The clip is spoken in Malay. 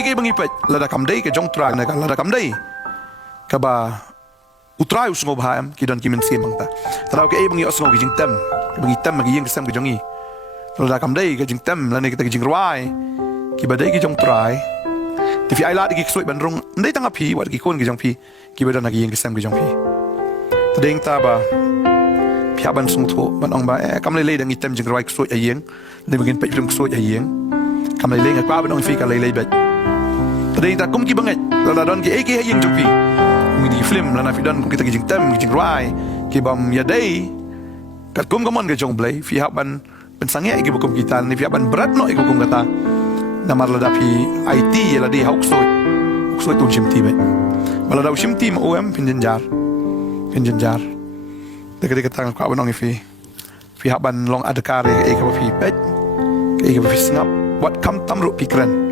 kay bangipet lada kamday ke jong tra na lada kamday kaba utray usngov ham kidon kimen simang ta taraw kay bangi osngov jing tem bangi tem magiyeng kesam ke jongi lada kamday ke jing tem lane kita ke jing ruai kibadai ke jong trai ti fi ai la ki ksoi ban rong ndai tanga phi wat ki kon ke jong phi kibadon nagiyeng kesam ke jong phi tadeng ta ba pia ban sung tho ban ong ba kam le dang item jing ruai ksoi ayeng le begin pe jong ksoi ayeng kam le ngat pa ban ong fi ka le bet tadeng ta kum ki banget lada don ki ki ayeng jong phi di film lana fi don kita kijing tem kijing ruai ki bam ya dai kat kum kamon ke jong blai fi haban pensange ki bukum kita ni fi haban berat no iku kum kata namar lada fi IT ya ladi hauksoi tu jim ti be malada usim ti ma om pinjenjar dekat tang ka banong fi haban long adakare ke ka fi pet ke ka fi snap wat kam tam ru pikran